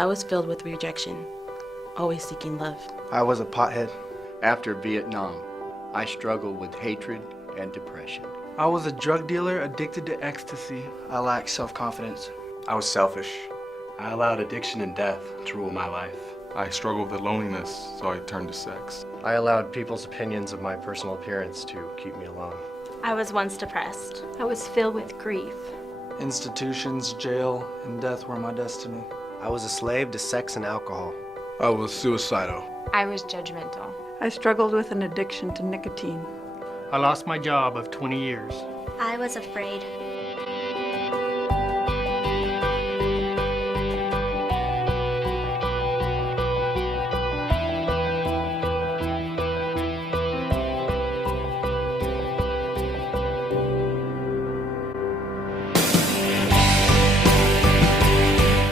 I was filled with rejection, always seeking love. I was a pothead. After Vietnam, I struggled with hatred and depression. I was a drug dealer addicted to ecstasy. I lacked self-confidence. I was selfish. I allowed addiction and death to rule my life. I struggled with loneliness, so I turned to sex. I allowed people's opinions of my personal appearance to keep me alone. I was once depressed. I was filled with grief. Institutions, jail, and death were my destiny. I was a slave to sex and alcohol. I was suicidal. I was judgmental. I struggled with an addiction to nicotine. I lost my job of 20 years. I was afraid.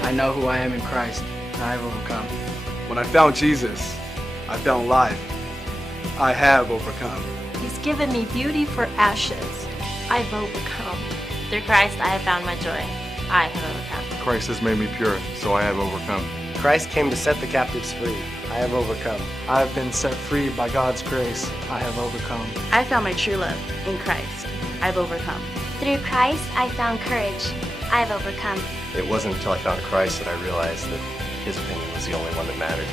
I know who I am in Christ, and I have overcome. When I found Jesus, I found life. I have overcome. He's given me beauty for ashes. I've overcome. Through Christ, I have found my joy. I have overcome. Christ has made me pure, so I have overcome. Christ came to set the captives free. I have overcome. I have been set free by God's grace. I have overcome. I found my true love in Christ. I've overcome. Through Christ, I found courage. I've overcome. It wasn't until I found Christ that I realized that his opinion was the only one that mattered.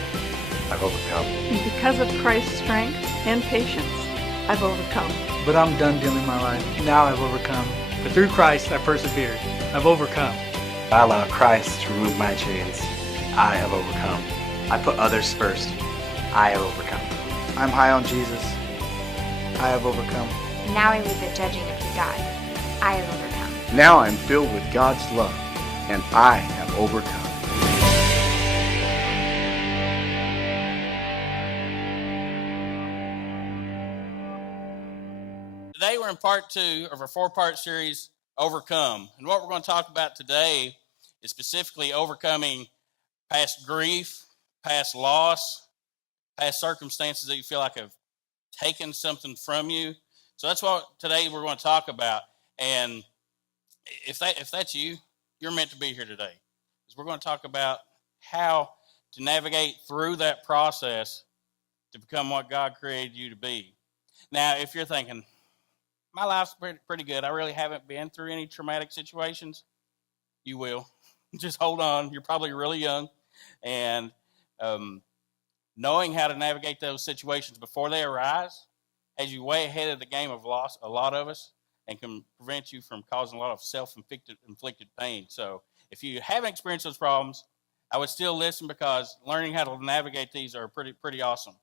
I've overcome. And because of Christ's strength and patience, I've overcome. But I'm done dealing my life. Now I've overcome. But through Christ, I persevered. I've overcome. I allowed Christ to remove my chains. I have overcome. I put others first. I have overcome. I'm high on Jesus. I have overcome. Now I leave it judging it to God. I have overcome. Now I'm filled with God's love, and I have overcome. Today we're in part 2 of our 4-part series, Overcome. And what we're going to talk about today is specifically overcoming past grief, past loss, past circumstances that you feel like have taken something from you. So that's what today we're going to talk about. And if that's you, you're meant to be here today. Because we're going to talk about how to navigate through that process to become what God created you to be. Now, if you're thinking, my life's pretty good, I really haven't been through any traumatic situations, you will. Just hold on. You're probably really young. And knowing how to navigate those situations before they arise has you way ahead of the game of loss, a lot of us, and can prevent you from causing a lot of self-inflicted pain. So if you haven't experienced those problems, I would still listen, because learning how to navigate these are pretty awesome.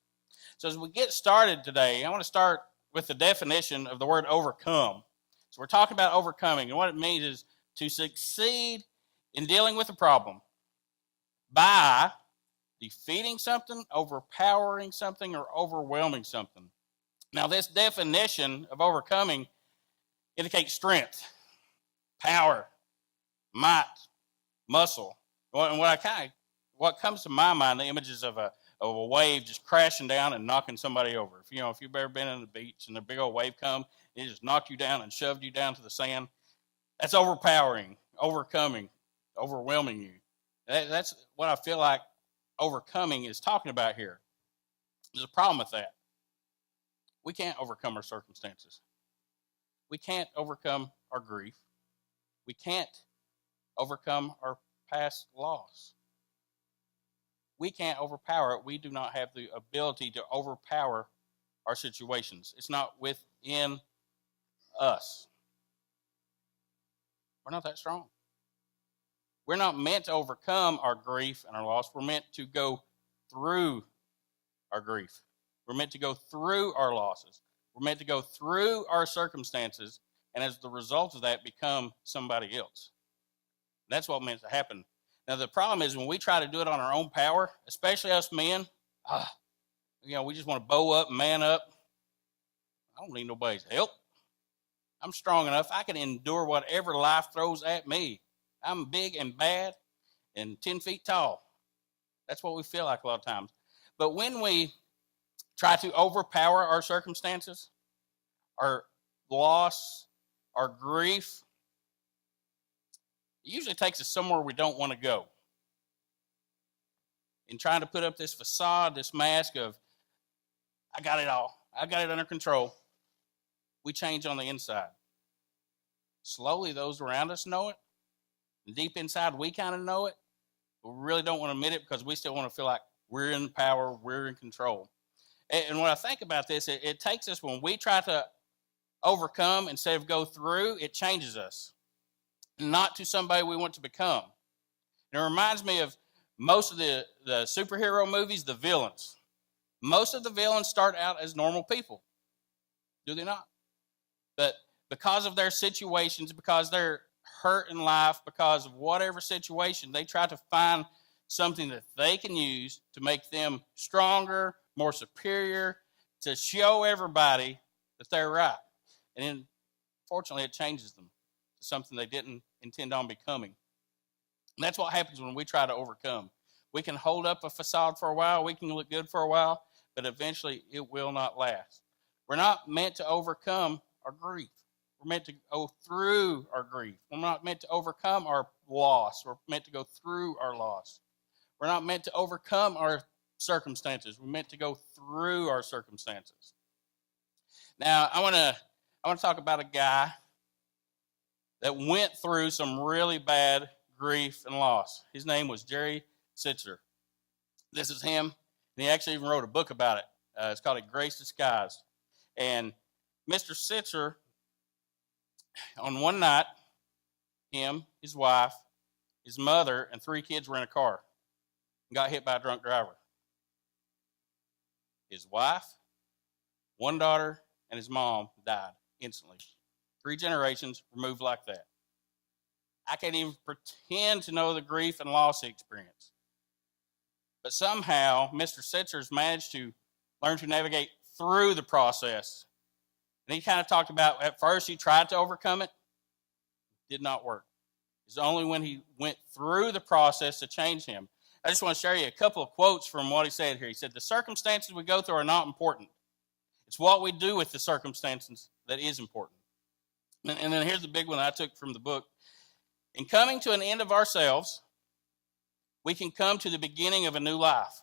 So as we get started today, I want to start with the definition of the word overcome. So we're talking about overcoming, and what it means is to succeed in dealing with a problem by defeating something, overpowering something, or overwhelming something. Now, this definition of overcoming indicates strength, power, might, muscle. And what comes to my mind, the images of a wave just crashing down and knocking somebody over. If you've ever been on the beach and a big old wave come, it just knocked you down and shoved you down to the sand. That's overpowering, overcoming, overwhelming you. That's what I feel like overcoming is talking about here. There's a problem with that. We can't overcome our circumstances. We can't overcome our grief. We can't overcome our past loss. We can't overpower it. We do not have the ability to overpower our situations. It's not within us. We're not that strong. We're not meant to overcome our grief and our loss. We're meant to go through our grief. We're meant to go through our losses. We're meant to go through our circumstances, and as the result of that, become somebody else. That's what meant to happen. Now, the problem is when we try to do it on our own power, especially us men, we just want to bow up and man up. I don't need nobody's help. I'm strong enough. I can endure whatever life throws at me. I'm big and bad and 10 feet tall. That's what we feel like a lot of times. But when we try to overpower our circumstances, our loss, our grief, it usually takes us somewhere we don't want to go. in trying to put up this facade, this mask of, I got it all. I got it under control. We change on the inside. Slowly, those around us know it. And deep inside, we kind of know it. But we really don't want to admit it because we still want to feel like we're in power, we're in control. And when I think about this, it takes us, when we try to overcome instead of go through, it changes us. Not to somebody we want to become. And it reminds me of most of the superhero movies, the villains. Most of the villains start out as normal people. Do they not? But because of their situations, because they're hurt in life, because of whatever situation, they try to find something that they can use to make them stronger, more superior, to show everybody that they're right. And then, fortunately, it changes them to something they didn't intend on becoming. And that's what happens when we try to overcome. We can hold up a facade for a while, we can look good for a while, but eventually it will not last. We're not meant to overcome our grief. We're meant to go through our grief. We're not meant to overcome our loss. We're meant to go through our loss. We're not meant to overcome our circumstances. We're meant to go through our circumstances. Now, I want to talk about a guy that went through some really bad grief and loss. His name was Jerry Sittser. This is him, and he actually even wrote a book about it. It's called A Grace Disguised. And Mr. Sittser, on one night, him, his wife, his mother, and 3 kids were in a car and got hit by a drunk driver. His wife, 1 daughter, and his mom died instantly. 3 generations removed like that. I can't even pretend to know the grief and loss he experienced. But somehow, Mr. Sittser's managed to learn to navigate through the process. And he kind of talked about, at first he tried to overcome it. Did not work. It's only when he went through the process to change him. I just want to share you a couple of quotes from what he said here. He said, the circumstances we go through are not important. It's what we do with the circumstances that is important. And then here's the big one I took from the book. In coming to an end of ourselves, we can come to the beginning of a new life.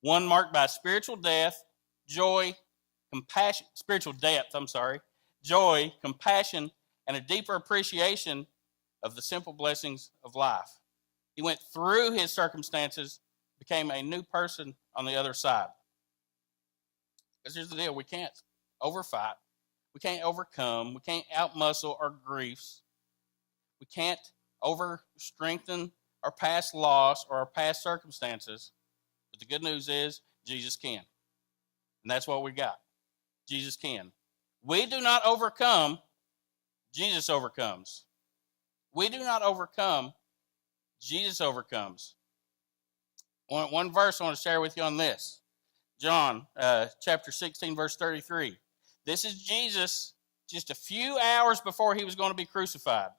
One marked by spiritual depth, joy, compassion, joy, compassion, and a deeper appreciation of the simple blessings of life. He went through his circumstances, became a new person on the other side. Because here's the deal, we can't overfight, we can't overcome, we can't outmuscle our griefs, we can't over-strengthen our past loss or our past circumstances. But the good news is, Jesus can. And that's what we got. Jesus can. We do not overcome, Jesus overcomes. We do not overcome, Jesus overcomes. One verse I want to share with you on this. John chapter 16, verse 33. This is Jesus just a few hours before he was going to be crucified.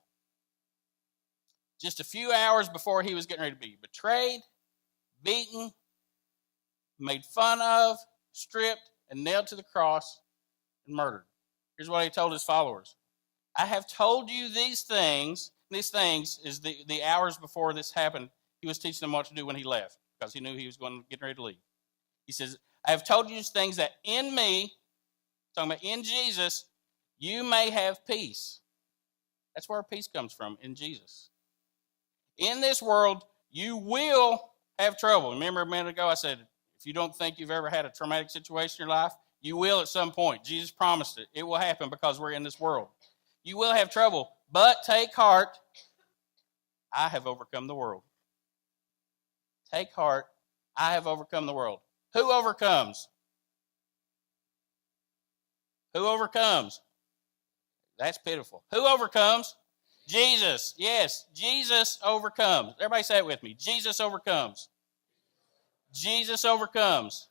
Just a few hours before he was getting ready to be betrayed, beaten, made fun of, stripped, and nailed to the cross and murdered. Here's what he told his followers. I have told you these things. These things is the hours before this happened. He was teaching them what to do when he left because he knew he was going to get ready to leave. He says, I have told you these things that in me, talking about in Jesus, you may have peace. That's where peace comes from, in Jesus. In this world, you will have trouble. Remember a minute ago I said, if you don't think you've ever had a traumatic situation in your life, you will at some point. Jesus promised it. It will happen because we're in this world. You will have trouble, but take heart. I have overcome the world. Take heart. I have overcome the world. Who overcomes? Who overcomes? That's pitiful. Who overcomes? Jesus. Yes, Jesus overcomes. Everybody say it with me. Jesus overcomes. Jesus overcomes.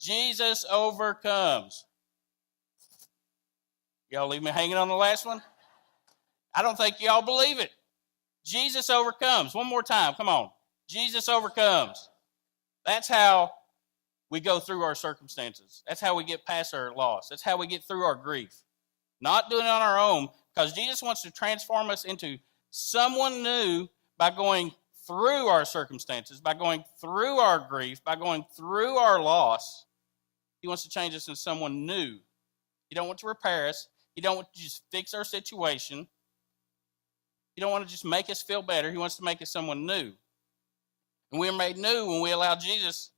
Jesus overcomes. Y'all leave me hanging on the last one? I don't think y'all believe it. Jesus overcomes. One more time. Come on. Jesus overcomes. That's how we go through our circumstances. That's how we get past our loss. That's how we get through our grief. Not doing it on our own, because Jesus wants to transform us into someone new by going through our circumstances, by going through our grief, by going through our loss, he wants to change us into someone new. He don't want to repair us. He don't want to just fix our situation. He don't want to just make us feel better. He wants to make us someone new. And we are made new when we allow Jesus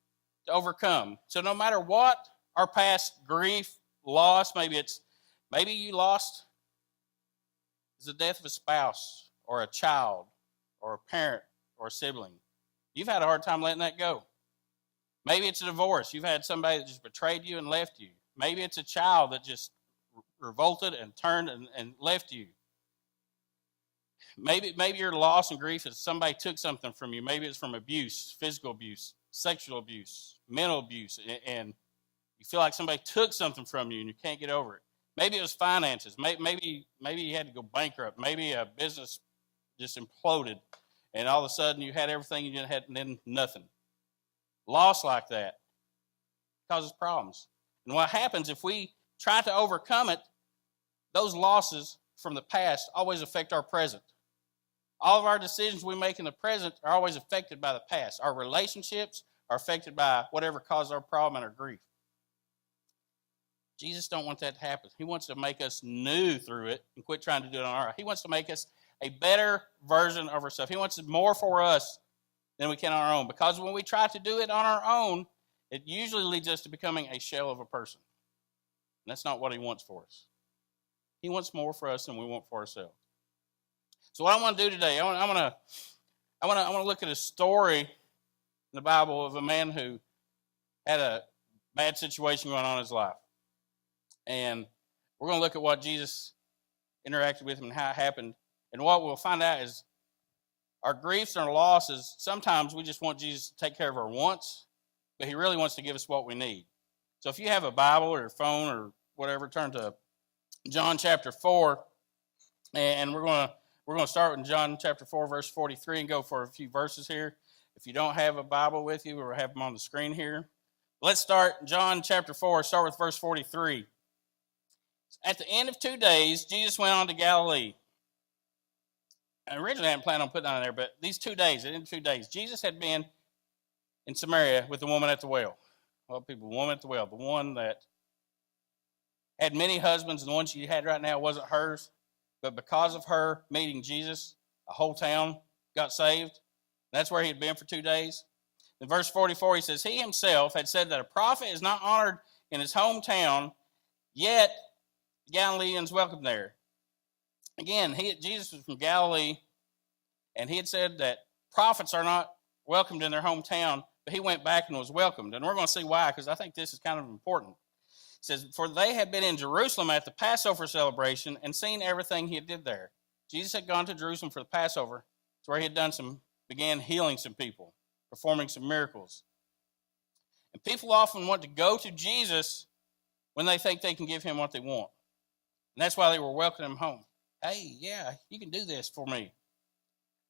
to overcome. So no matter what our past grief, loss, maybe you lost the death of a spouse or a child or a parent or a sibling. You've had a hard time letting that go. Maybe it's a divorce. You've had somebody that just betrayed you and left you. Maybe it's a child that just revolted and turned and left you. Maybe your loss and grief is somebody took something from you. Maybe it's from abuse, physical abuse, sexual abuse, mental abuse, and you feel like somebody took something from you and you can't get over it. Maybe it was finances. Maybe you had to go bankrupt. Maybe a business just imploded, and all of a sudden you had everything you had and then nothing. Loss like that causes problems. And what happens if we try to overcome it, those losses from the past always affect our present. All of our decisions we make in the present are always affected by the past. Our relationships are affected by whatever caused our problem and our grief. Jesus don't want that to happen. He wants to make us new through it and quit trying to do it on our own. He wants to make us a better version of ourselves. He wants more for us than we can on our own. Because when we try to do it on our own, it usually leads us to becoming a shell of a person. And that's not what he wants for us. He wants more for us than we want for ourselves. So what I want to do today, I want to look at a story in the Bible of a man who had a bad situation going on in his life. And we're going to look at what Jesus interacted with him and how it happened. And what we'll find out is our griefs and our losses, sometimes we just want Jesus to take care of our wants, but he really wants to give us what we need. So if you have a Bible or a phone or whatever, turn to John chapter 4, and we're going to start with John chapter 4, verse 43, and go for a few verses here. If you don't have a Bible with you, we'll have them on the screen here. Let's start John chapter 4, start with verse 43. At the end of 2 days, Jesus went on to Galilee. And originally I hadn't planned on putting that on there, but these 2 days, at the end of 2 days, Jesus had been in Samaria with the woman at the well. Well, people, the woman at the well, the one that had many husbands, and the one she had right now wasn't hers. But because of her meeting Jesus, a whole town got saved. That's where he had been for 2 days. In verse 44, he says, he himself had said that a prophet is not honored in his hometown, yet the Galileans welcomed there. Again, Jesus was from Galilee, and he had said that prophets are not welcomed in their hometown, but he went back and was welcomed. And we're going to see why, because I think this is kind of important. It says, for they had been in Jerusalem at the Passover celebration and seen everything he did there. Jesus had gone to Jerusalem for the Passover. It's where he had began healing some people, performing some miracles. And people often want to go to Jesus when they think they can give him what they want. And that's why they were welcoming him home. Hey, yeah, you can do this for me.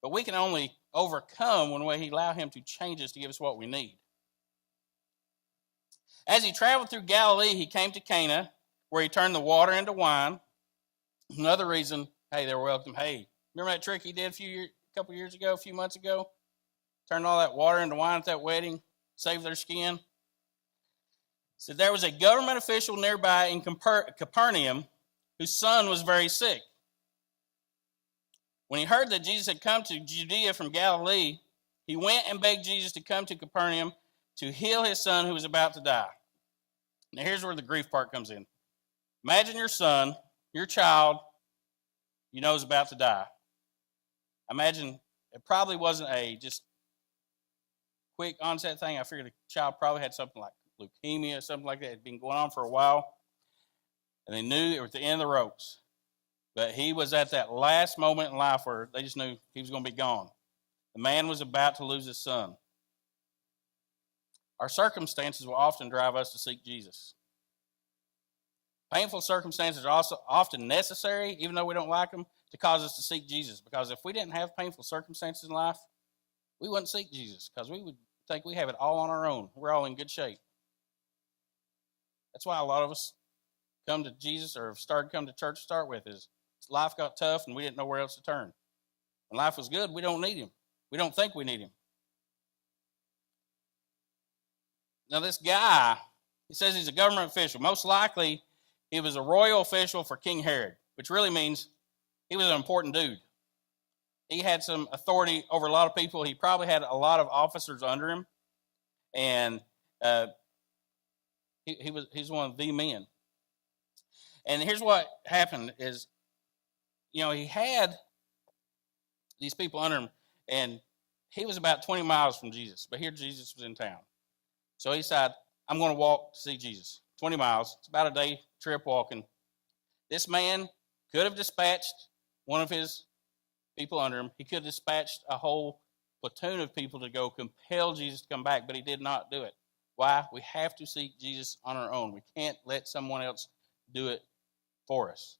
But we can only overcome when we allow him to change us to give us what we need. As he traveled through Galilee, he came to Cana, where he turned the water into wine. Another reason, hey, they were welcome. Hey, remember that trick he did a few months ago? Turned all that water into wine at that wedding, saved their skin. So there was a government official nearby in Capernaum whose son was very sick. When he heard that Jesus had come to Judea from Galilee, he went and begged Jesus to come to Capernaum to heal his son who was about to die. Now here's where the grief part comes in. Imagine your son, your child, is about to die. Imagine it probably wasn't a just quick onset thing. I figured the child probably had something like leukemia or something like that. It had been going on for a while. And they knew it was the end of the ropes. But he was at that last moment in life where they just knew he was going to be gone. The man was about to lose his son. Our circumstances will often drive us to seek Jesus. Painful circumstances are also often necessary, even though we don't like them, to cause us to seek Jesus. Because if we didn't have painful circumstances in life, we wouldn't seek Jesus, because we would think we have it all on our own. We're all in good shape. That's why a lot of us come to Jesus or have started coming to church to start with is life got tough and we didn't know where else to turn. When life was good, we don't need him. We don't think we need him. Now this guy, he says he's a government official. Most likely, he was a royal official for King Herod, which really means he was an important dude. He had some authority over a lot of people. He probably had a lot of officers under him, and he's one of the men. And here's what happened is, he had these people under him, and he was about 20 miles from Jesus, but here Jesus was in town. So he decided, I'm going to walk to see Jesus. 20 miles. It's about a day trip walking. This man could have dispatched one of his people under him. He could have dispatched a whole platoon of people to go compel Jesus to come back, but he did not do it. Why? We have to seek Jesus on our own. We can't let someone else do it for us.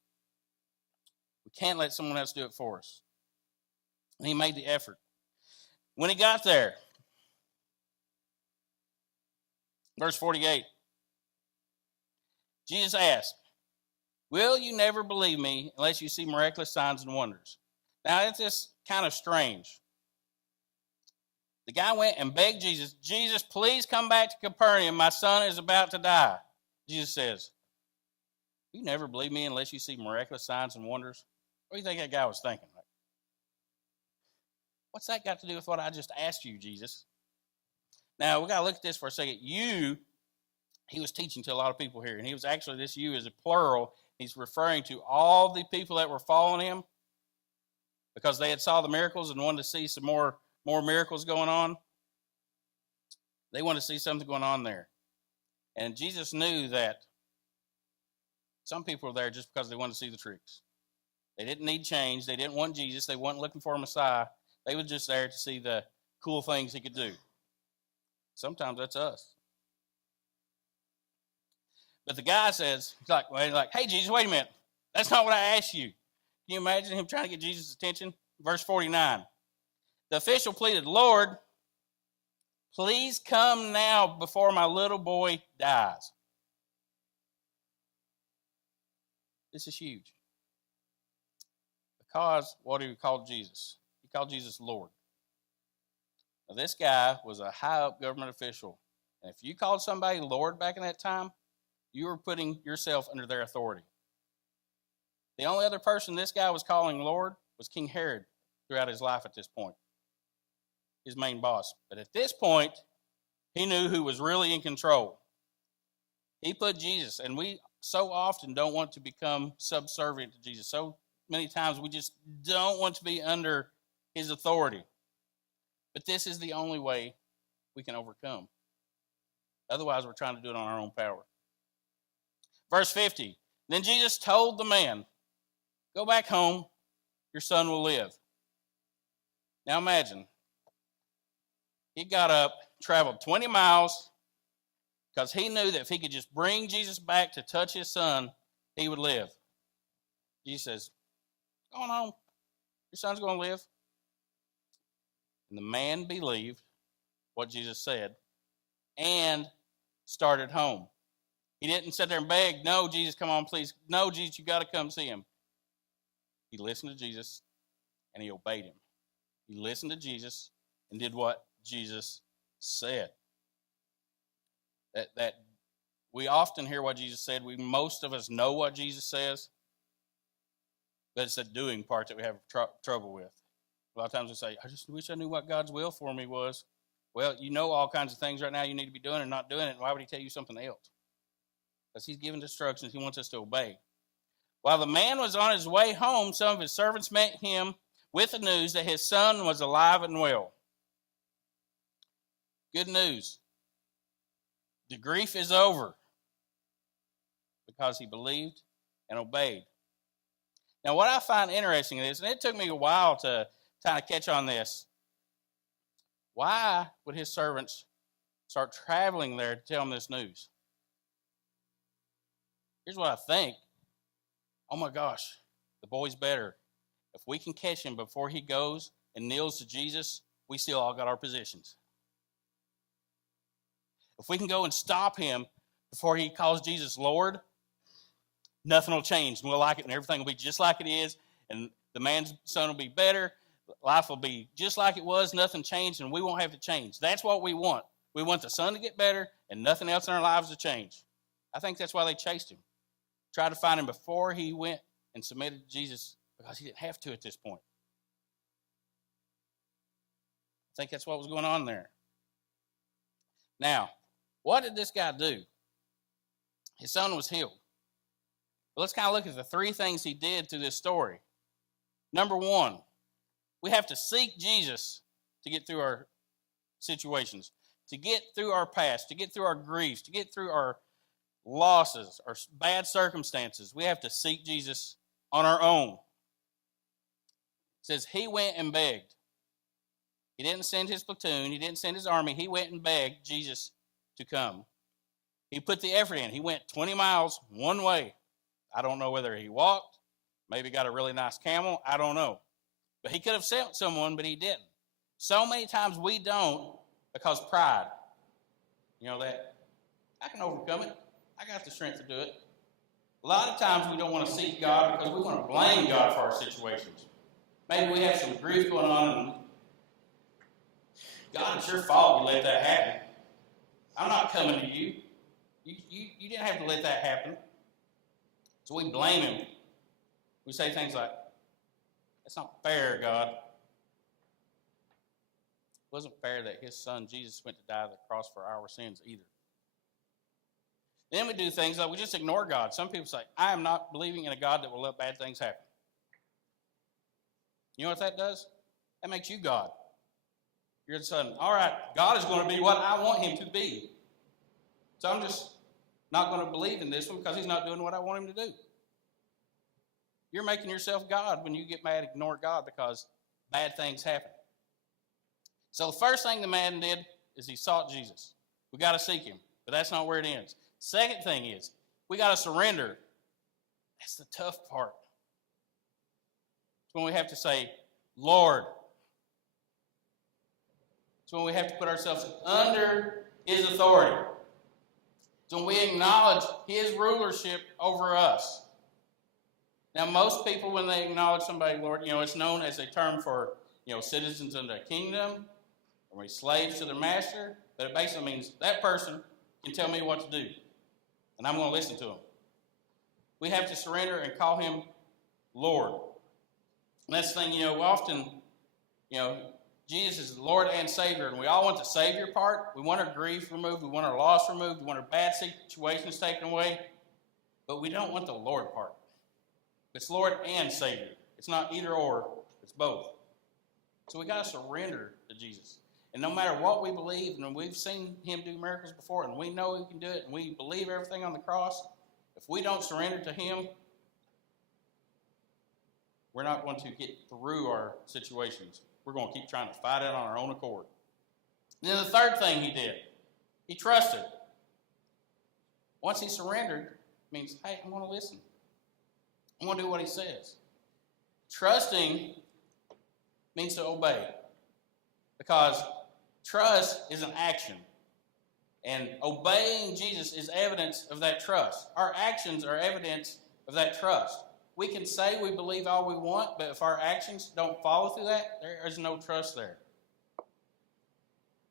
We can't let someone else do it for us. And he made the effort. When he got there, verse 48, Jesus asked, will you never believe me unless you see miraculous signs and wonders? Now, it's just kind of strange. The guy went and begged Jesus, Jesus, please come back to Capernaum. My son is about to die. Jesus says, you never believe me unless you see miraculous signs and wonders? What do you think that guy was thinking? What's that got to do with what I just asked you, Jesus? Now, we got to look at this for a second. He was teaching to a lot of people here, and he was actually, this you is a plural. He's referring to all the people that were following him because they had saw the miracles and wanted to see some more miracles going on. They wanted to see something going on there. And Jesus knew that some people were there just because they wanted to see the tricks. They didn't need change. They didn't want Jesus. They weren't looking for a Messiah. They were just there to see the cool things he could do. Sometimes that's us. But the guy says, he's like, hey, Jesus, wait a minute. That's not what I asked you. Can you imagine him trying to get Jesus' attention? Verse 49. The official pleaded, Lord, please come now before my little boy dies. This is huge. Because what he called Jesus? He called Jesus Lord. Now, this guy was a high-up government official. And if you called somebody Lord back in that time, you were putting yourself under their authority. The only other person this guy was calling Lord was King Herod throughout his life at this point, his main boss. But at this point, he knew who was really in control. He put Jesus, and we so often don't want to become subservient to Jesus. So many times we just don't want to be under his authority. But this is the only way we can overcome. Otherwise, we're trying to do it on our own power. Verse 50, then Jesus told the man, go back home, your son will live. Now imagine, he got up, traveled 20 miles, because he knew that if he could just bring Jesus back to touch his son, he would live. Jesus says, go on home, your son's going to live. And the man believed what Jesus said and started home. He didn't sit there and beg, no, Jesus, come on, please. No, Jesus, you got to come see him. He listened to Jesus, and he obeyed him. He listened to Jesus and did what Jesus said. That we often hear what Jesus said. Most of us know what Jesus says, but it's the doing part that we have trouble with. A lot of times we say, I just wish I knew what God's will for me was. Well, you know all kinds of things right now you need to be doing and not doing it. And why would he tell you something else? Because he's giving instructions. He wants us to obey. While the man was on his way home, some of his servants met him with the news that his son was alive and well. Good news. The grief is over because he believed and obeyed. Now, what I find interesting is, and it took me a while to kind of catch on this, why would his servants start traveling there to tell him this news? Here's what I think. Oh my gosh, the boy's better. If we can catch him before he goes and kneels to Jesus, we still all got our positions. If we can go and stop him before he calls Jesus Lord, nothing will change. We'll like it and everything will be just like it is. And the man's son will be better. life will be just like it was, nothing changed, and we won't have to change. That's what we want. We want the son to get better and nothing else in our lives to change. I think that's why they chased him. Tried to find him before he went and submitted to Jesus, because he didn't have to at this point. I think that's what was going on there. Now, what did this guy do? His son was healed. But let's kind of look at the three things he did through this story. Number one, we have to seek Jesus to get through our situations, to get through our past, to get through our griefs, to get through our losses, our bad circumstances. We have to seek Jesus on our own. It says he went and begged. He didn't send his platoon. He didn't send his army. He went and begged Jesus to come. He put the effort in. He went 20 miles one way. I don't know whether he walked, maybe got a really nice camel. I don't know. But he could have sent someone, but he didn't. So many times we don't because pride. You know that, I can overcome it. I got the strength to do it. A lot of times we don't want to seek God because we want to blame God for our situations. Maybe we have some grief going on and God, it's your fault you let that happen. I'm not coming to you. You didn't have to let that happen. So we blame him. We say things like, that's not fair, God. It wasn't fair that his son Jesus went to die on the cross for our sins either. Then we do things like we just ignore God. Some people say, I am not believing in a God that will let bad things happen. You know what that does? That makes you God. You're the son. All right, God is going to be what I want him to be. So I'm just not going to believe in this one because he's not doing what I want him to do. You're making yourself God when you get mad and ignore God because bad things happen. So the first thing the man did is he sought Jesus. We got to seek him, but that's not where it ends. Second thing is we got to surrender. That's the tough part. It's when we have to say, Lord. It's when we have to put ourselves under his authority. It's when we acknowledge his rulership over us. Now, most people, when they acknowledge somebody, Lord, it's known as a term for, citizens of the kingdom, or slaves to their master, but it basically means that person can tell me what to do, and I'm going to listen to him. We have to surrender and call him Lord. And that's the thing, often, Jesus is the Lord and Savior, and we all want the Savior part. We want our grief removed. We want our loss removed. We want our bad situations taken away. But we don't want the Lord part. It's Lord and Savior. It's not either or. It's both. So we got to surrender to Jesus. And no matter what we believe, and we've seen him do miracles before, and we know he can do it, and we believe everything on the cross, if we don't surrender to him, we're not going to get through our situations. We're going to keep trying to fight it on our own accord. And then the third thing he did, he trusted. Once he surrendered, it means, hey, I'm going to listen. I'm going to do what he says. Trusting means to obey. Because trust is an action. And obeying Jesus is evidence of that trust. Our actions are evidence of that trust. We can say we believe all we want, but if our actions don't follow through that, there is no trust there.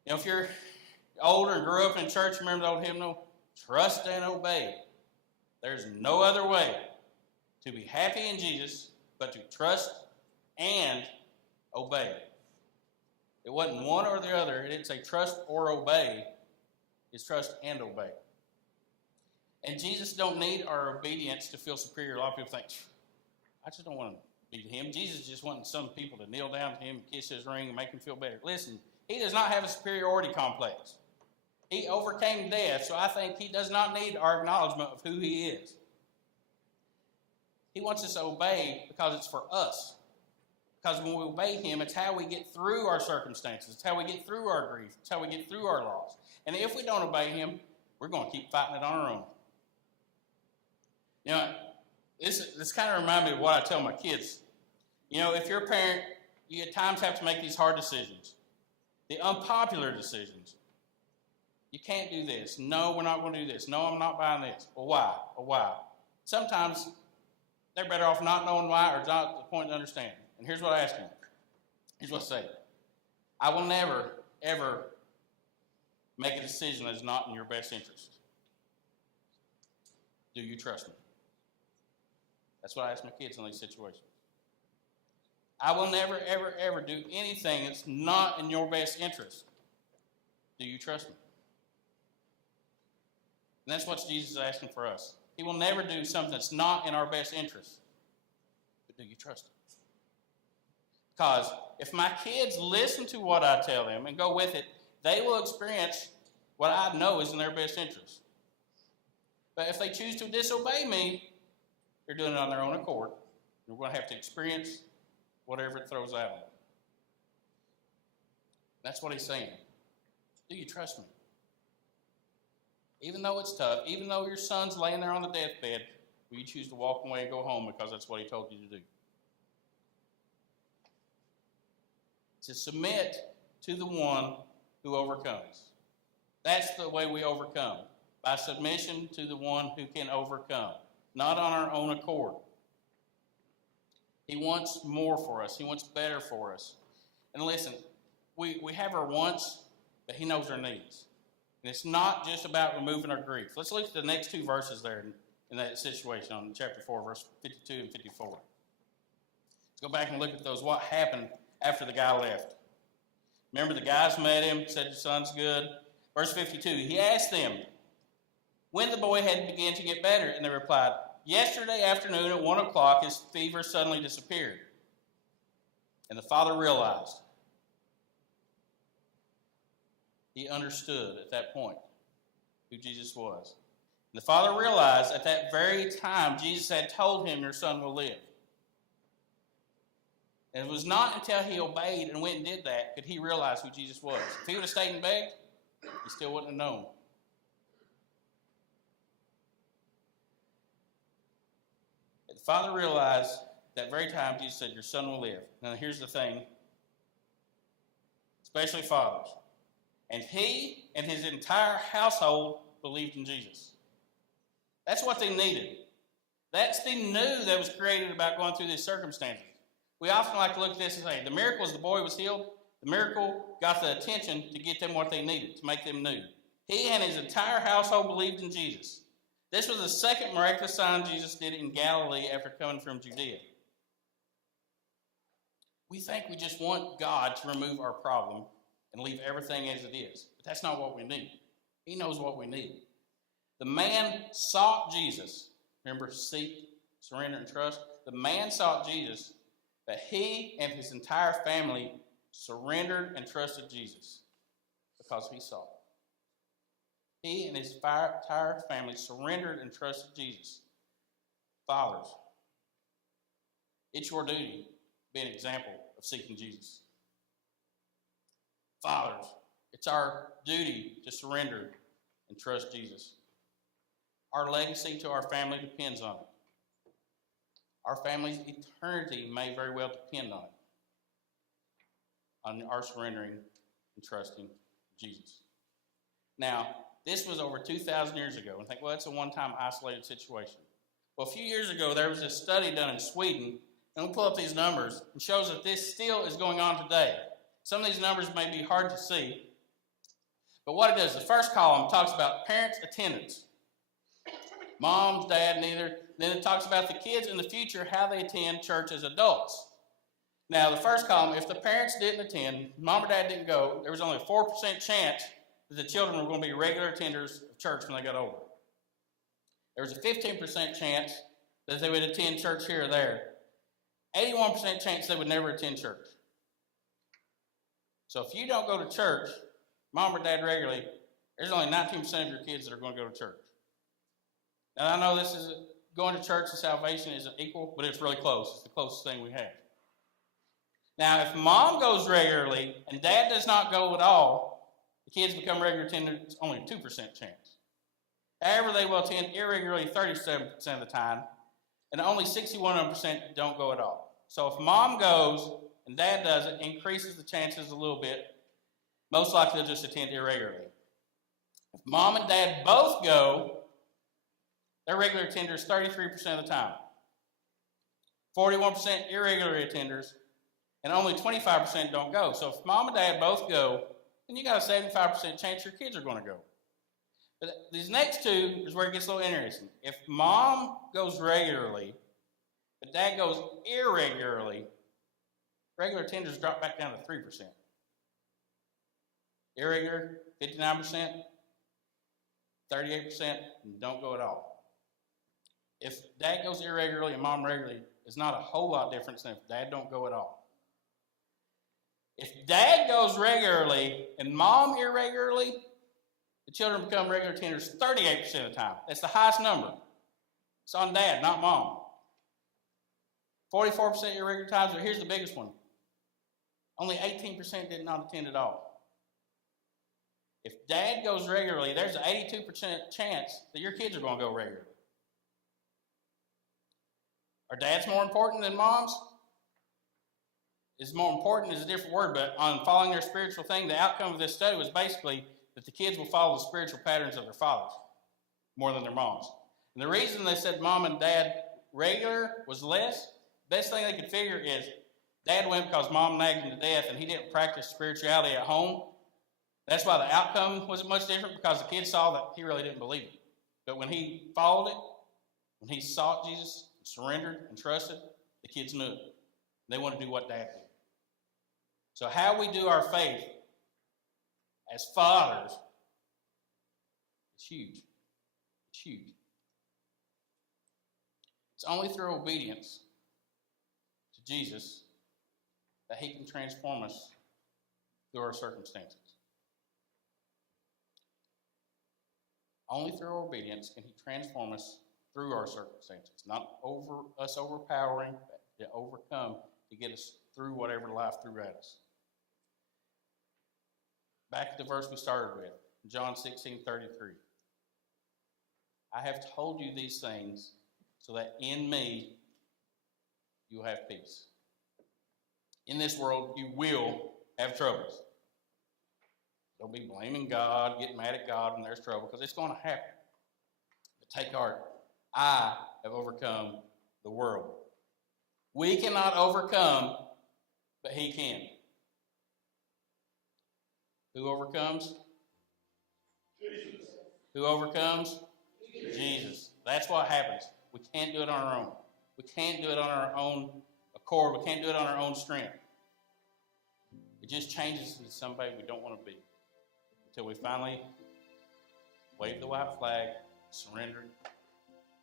If you're older and grew up in church, remember the old hymnal, trust and obey. There's no other way to be happy in Jesus but to trust and obey. It wasn't one or the other. It didn't say trust or obey. It's trust and obey. And Jesus don't need our obedience to feel superior. A lot of people think, I just don't want to be to him. Jesus just wanted some people to kneel down to him, kiss his ring, and make him feel better. Listen, he does not have a superiority complex. He overcame death, so I think he does not need our acknowledgement of who he is. He wants us to obey because it's for us. Because when we obey him, it's how we get through our circumstances. It's how we get through our grief. It's how we get through our loss. And if we don't obey him, we're going to keep fighting it on our own. This kind of reminds me of what I tell my kids. If you're a parent, you at times have to make these hard decisions. The unpopular decisions. You can't do this. No, we're not going to do this. No, I'm not buying this. Well, why? Well, why? Sometimes they're better off not knowing why or not at the point to understand. And here's what I ask them. Here's what I say. I will never, ever make a decision that is not in your best interest. Do you trust me? That's what I ask my kids in these situations. I will never, ever, ever do anything that's not in your best interest. Do you trust me? And that's what Jesus is asking for us. He will never do something that's not in our best interest. But do you trust him? Because if my kids listen to what I tell them and go with it, they will experience what I know is in their best interest. But if they choose to disobey me, they're doing it on their own accord. We're going to have to experience whatever it throws at them. That's what he's saying. Do you trust me? Even though it's tough, even though your son's laying there on the deathbed, will you choose to walk away and go home because that's what he told you to do? To submit to the one who overcomes. That's the way we overcome. By submission to the one who can overcome. Not on our own accord. He wants more for us. He wants better for us. And listen, we have our wants, but he knows our needs. And it's not just about removing our grief. Let's look at the next two verses there in that situation on chapter 4, verse 52 and 54. Let's go back and look at those. What happened after the guy left? Remember, the guys met him, said, your son's good. Verse 52, he asked them when the boy had begun to get better, and they replied, yesterday afternoon at 1 o'clock, his fever suddenly disappeared. And the father realized. He understood at that point who Jesus was. And the father realized at that very time Jesus had told him, your son will live. And it was not until he obeyed and went and did that could he realize who Jesus was. If he would have stayed and begged, he still wouldn't have known. The father realized that very time Jesus said, your son will live. Now here's the thing, especially fathers. And he and his entire household believed in Jesus. That's what they needed. That's the new that was created about going through these circumstances. We often like to look at this and say, the miracle is the boy was healed. The miracle got the attention to get them what they needed, to make them new. He and his entire household believed in Jesus. This was the second miraculous sign Jesus did in Galilee after coming from Judea. We think we just want God to remove our problem and leave everything as it is. But that's not what we need. He knows what we need. The man sought Jesus. Remember, seek, surrender, and trust. The man sought Jesus, but he and his entire family surrendered and trusted Jesus because he sought. He and his entire family surrendered and trusted Jesus. Fathers, it's your duty to be an example of seeking Jesus. Fathers, it's our duty to surrender and trust Jesus. Our legacy to our family depends on it. Our family's eternity may very well depend on it, on our surrendering and trusting Jesus. Now, this was over 2,000 years ago. And think, well, that's a one-time isolated situation. Well, a few years ago, there was a study done in Sweden, and we'll pull up these numbers, and shows that this still is going on today. Some of these numbers may be hard to see, but what it is, the first column talks about parents' attendance. Moms, dad, neither. Then it talks about the kids in the future, how they attend church as adults. Now, the first column, if the parents didn't attend, mom or dad didn't go, there was only a 4% chance that the children were going to be regular attenders of church when they got older. There was a 15% chance that they would attend church here or there. 81% chance they would never attend church. So if you don't go to church, mom or dad regularly, there's only 19% of your kids that are going to go to church. Now, I know this is going to church and salvation isn't equal, but it's really close. It's the closest thing we have. Now, if mom goes regularly and dad does not go at all, the kids become regular attenders, only a 2% chance. However, they will attend irregularly 37% of the time, and only 61% don't go at all. So if mom goes and dad does it, increases the chances a little bit. Most likely they'll just attend irregularly. If mom and dad both go, they're regular attenders 33% of the time. 41% irregular attenders, and only 25% don't go. So if mom and dad both go, then you got a 75% chance your kids are going to go. But these next two is where it gets a little interesting. If mom goes regularly, but dad goes irregularly, regular attenders drop back down to 3%. Irregular, 59%, 38%, and don't go at all. If dad goes irregularly and mom regularly, it's not a whole lot different than if dad don't go at all. If dad goes regularly and mom irregularly, the children become regular attenders 38% of the time. That's the highest number. It's on dad, not mom. 44% irregular times, but here's the biggest one. Only 18% did not attend at all. If dad goes regularly, there's an 82% chance that your kids are going to go regularly. Are dads more important than moms? Is more important is a different word, but on following their spiritual thing, the outcome of this study was basically that the kids will follow the spiritual patterns of their fathers more than their moms. And the reason they said mom and dad regular was less, best thing they could figure is dad went because mom nagged him to death and he didn't practice spirituality at home. That's why the outcome wasn't much different, because the kids saw that he really didn't believe it. But when he followed it, when he sought Jesus, surrendered and trusted, the kids knew it. They wanted to do what dad did. So how we do our faith as fathers is huge. It's huge. It's only through obedience to Jesus that he can transform us through our circumstances. Only through obedience can he transform us through our circumstances, not over us overpowering, but to overcome to get us through whatever life threw at us. Back at the verse we started with, John 16:33. I have told you these things so that in me you will have peace. In this world you will have troubles. Don't be blaming God, getting mad at God when there's trouble, because it's going to happen. But take heart. I have overcome the world. We cannot overcome, but he can. Who overcomes? Jesus. Who overcomes? Jesus. That's what happens. We can't do it on our own. We can't do it on our own accord. We can't do it on our own strength. It just changes us into somebody we don't want to be until we finally wave the white flag, surrender,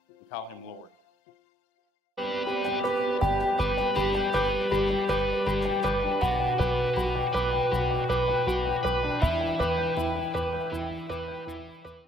and call him Lord.